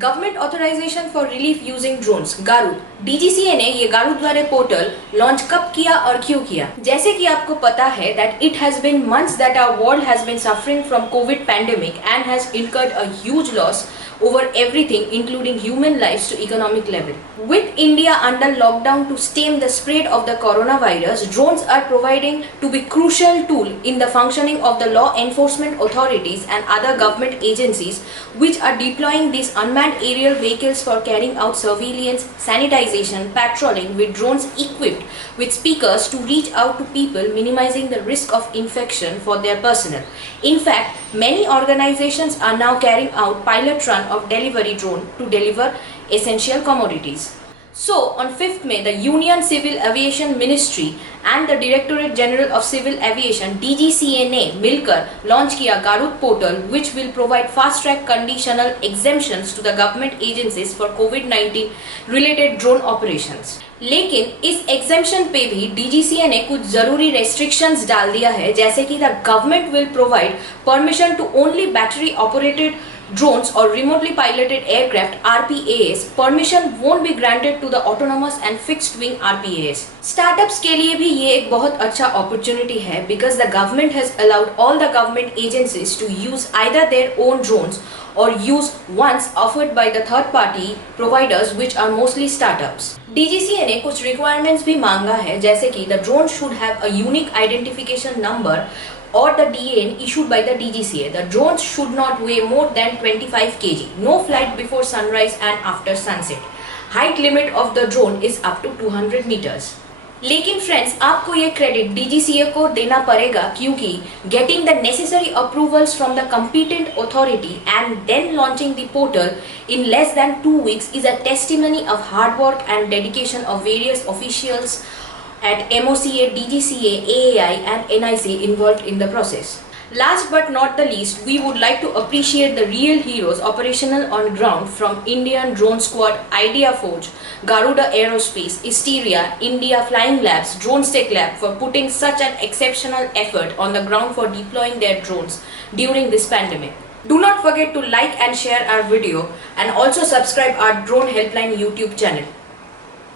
Government authorisation for relief using drones Garuda. DGCA ने ये गारूड वाले पोर्टल लॉन्च कब किया और क्यों किया? जैसे कि आपको पता है that it has been months that our world has been suffering from COVID pandemic and has incurred a huge loss over everything including human lives to economic level. With India under lockdown to stem the spread of the coronavirus, drones are proving to be crucial tool in the functioning of the law enforcement authorities and other government agencies which are deploying these unmanned aerial vehicles for carrying out surveillance, sanitization, patrolling with drones equipped with speakers to reach out to people, minimizing the risk of infection for their personnel. In fact, many organizations are now carrying out pilot run of delivery drone to deliver essential commodities. So, on 5th May, the Union Civil Aviation Ministry and the Directorate General of Civil Aviation (DGCA) ने मिलकर launch किया गारूड portal, which will provide fast-track conditional exemptions to the government agencies for COVID-19 related drone operations. लेकिन इस exemption पे भी DGCA ने कुछ जरूरी रेस्ट्रिक्शंस डाल दिया है, जैसे कि the government will provide permission to only battery operated drones or remotely piloted aircraft RPAS. Permission won't be granted to the autonomous and fixed wing RPAS. Startups के लिए भी ये एक बहुत अच्छा opportunity है because the government has allowed all the government agencies to use either their own drones or use ones offered by the third party providers which are mostly startups. DGCA ने कुछ requirements भी मांगा है, जैसे कि the drone should have a unique identification number or the DAN issued by the DGCA. The drones should not weigh more than 25 kg. No flight before sunrise and after sunset. Height limit of the drone is up to 200 meters. लेकिन friends, आपको ये credit DGCA को देना पड़ेगा क्योंकि getting the necessary approvals from the competent authority and then launching the portal in less than 2 weeks is a testimony of hard work and dedication of various officials at MOCA, DGCA, AAI and NIC involved in the process. Last but not the least, we would like to appreciate the real heroes operational on ground from Indian Drone Squad, Idea Forge, Garuda Aerospace, Isteria, India Flying Labs, Drones Tech Lab for putting such an exceptional effort on the ground for deploying their drones during this pandemic. Do not forget to like and share our video and also subscribe our Drone Helpline YouTube channel.